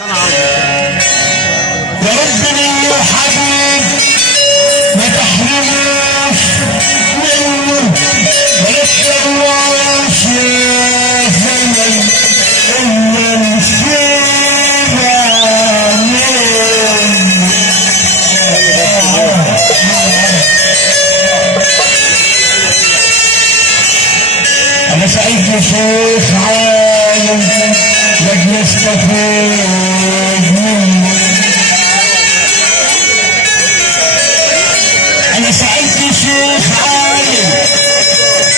وربنا يا حبيب ما تحرموش منه ولا تروش يا زمن إلا نسيبها أنا سعيد بشوف عالم لجل استفيد منه. أنا سعيد بشوف عالم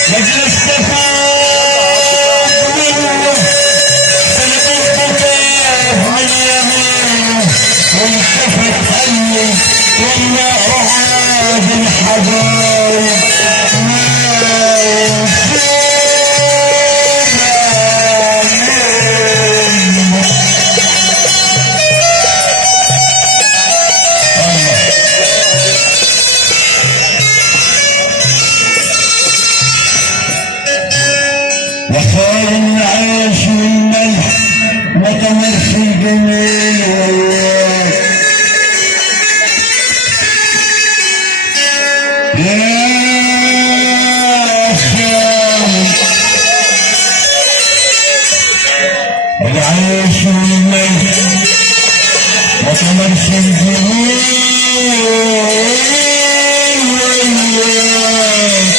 لجل استفيد منه. سنة الكتاب على اليمين والتفت عني ولا رعاد الحبايب ما وخاين العيش والملح ما تمرش الجميل وياك يا خاين العيش والملح ما تمرش الجميل وياك.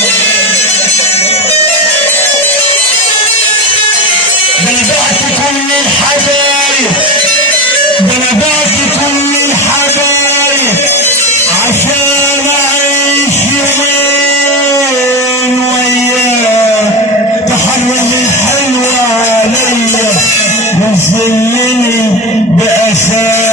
بلبعت كل الحبايب بلبعت كل الحبايب عشان اعيش يومين وياك. تحرم الحلوة عليا وتذلني بأساس